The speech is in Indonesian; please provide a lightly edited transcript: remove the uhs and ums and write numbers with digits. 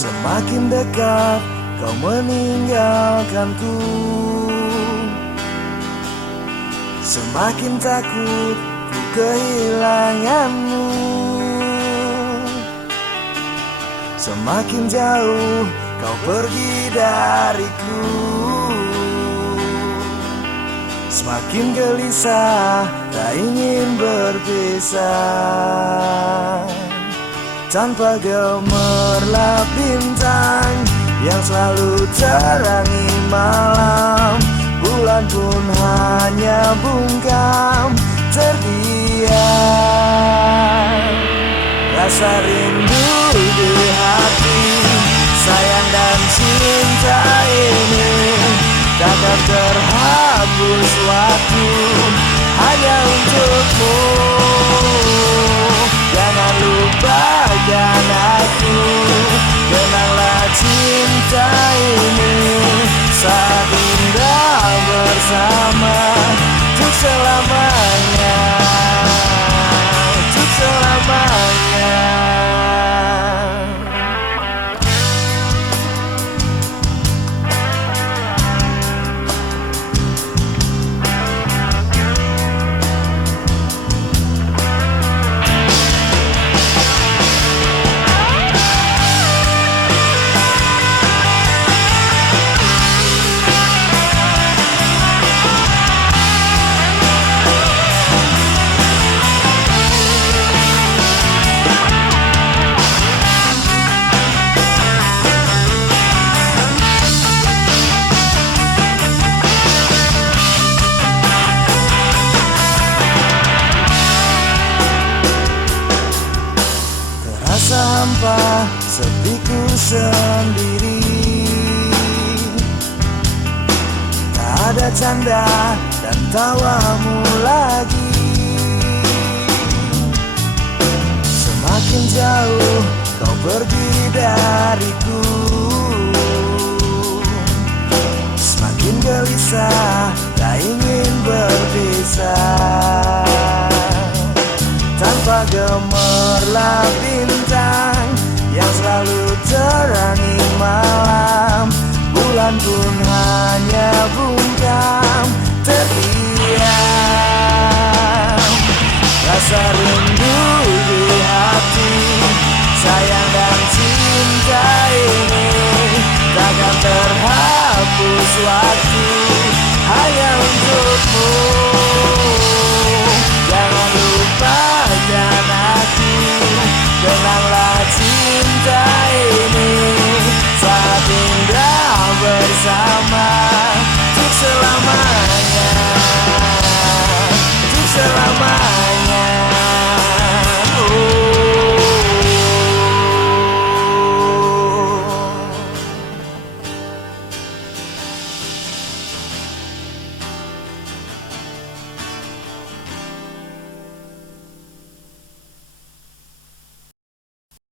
Semakin dekat kau meninggalkanku, semakin takut ku kehilanganmu. Semakin jauh kau pergi dariku, semakin gelisah tak ingin berpisah. Tanpa gemerlap bintang yang selalu terangi malam, bulan pun hanya bungkam terdiam. Rasa rindu di hati, sayang dan cinta ini takkan terhapus waktu hanya untukmu. Jangan lupakan aku, kenanglah cinta ini saat indah bersama untuk selamanya, untuk selamanya. Hampa sepiku sendiri, tak ada canda dan tawamu lagi. Semakin jauh kau pergi dariku, semakin gelisah tak ingin berpisah. Tanpa gemerlap